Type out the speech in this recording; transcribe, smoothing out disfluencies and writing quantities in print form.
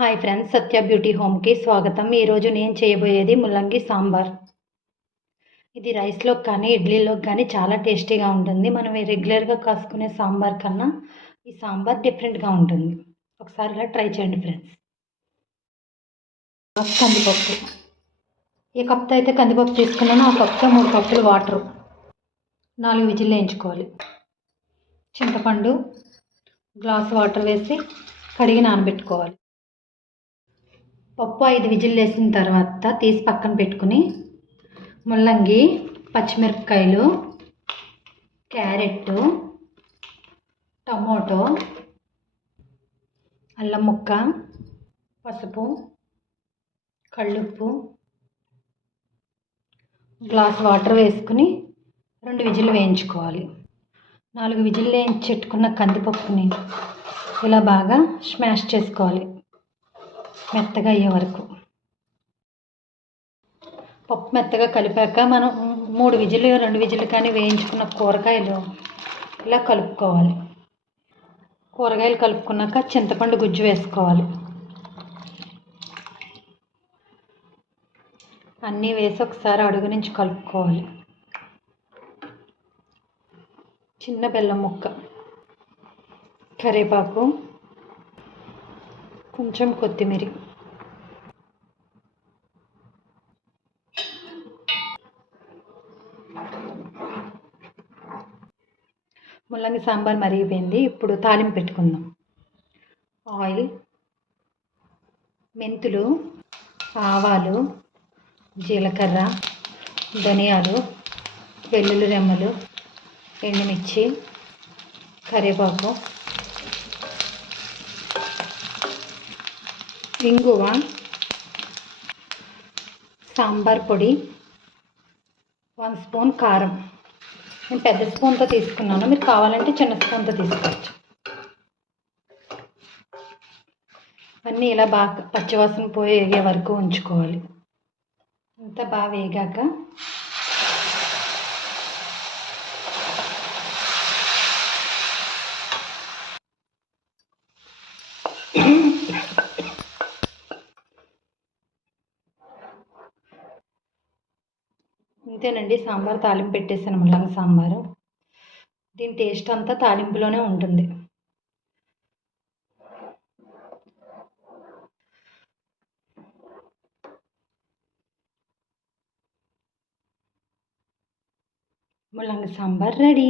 Hi friends, సత్య beauty హోమ్కి స్వాగతం. ఈరోజు నేను చేయబోయేది ముల్లంగి సాంబార్. ఇది రైస్లోకి కానీ ఇడ్లీలోకి కానీ చాలా టేస్టీగా ఉంటుంది. మనం రెగ్యులర్గా కాసుకునే సాంబార్ కన్నా ఈ సాంబార్ డిఫరెంట్గా ఉంటుంది. ఒకసారి ఇలా ట్రై చేయండి ఫ్రెండ్స్. కందిపప్పు, ఏ కప్తో అయితే కందిపప్పు తీసుకున్నానో ఆ కప్తో 3 కప్పులు వాటరు, 4 విజిల్ వేయించుకోవాలి. చింతపండు గ్లాస్ వాటర్ వేసి కడిగి నానబెట్టుకోవాలి. పప్పు 5 విజిల్ వేసిన తర్వాత తీసి పక్కన పెట్టుకుని ముల్లంగి, పచ్చిమిరపకాయలు, క్యారెట్, టమోటో, అల్లం ముక్క, పసుపు, కళ్ళుప్పు, గ్లాస్ వాటర్ వేసుకుని 2 విజిల్ వేయించుకోవాలి. 4 విజిల్ వేయించెట్టుకున్న కందిపప్పుని ఇలా బాగా స్మాష్ చేసుకోవాలి మెత్తగా అయ్యే వరకు. పప్పు మెత్తగా కలిపాక మనం 3 విజిల్ 2 విజిల్ కానీ వేయించుకున్న కూరగాయలు ఇలా కలుపుకోవాలి. కూరగాయలు కలుపుకున్నాక చింతపండు గుజ్జు వేసుకోవాలి. అన్నీ వేసి ఒకసారి అడుగు నుంచి కలుపుకోవాలి. చిన్న బెల్లం ముక్క, కరివేపాకు, కొంచెం కొత్తిమీర, ముల్లంగి సాంబార్ మరిగిపోయింది. ఇప్పుడు తాలింపు పెట్టుకుందాం. ఆయిల్, మెంతులు, ఆవాలు, జీలకర్ర, ధనియాలు, వెల్లుల్లి రెమ్మలు, ఎండుమిర్చి, కరివేపాకు, ఇంగువ, సాంబార్ పొడి, 1 స్పూన్ కారం. నేను పెద్ద స్పూన్తో తీసుకున్నాను, మీరు కావాలంటే చిన్న స్పూన్తో తీసుకోవచ్చు. అన్నీ ఇలా బాగా పచ్చివాసన పోయి వేగే వరకు ఉంచుకోవాలి. అంతా బాగా వేగాక ఇంతేనండి, సాంబార్ తాలింపు పెట్టేసాను. ముల్లంగి సాంబారు. దీని టేస్ట్ అంతా తాలింపులోనే ఉంటుంది. ముల్లంగి సాంబార్ రెడీ.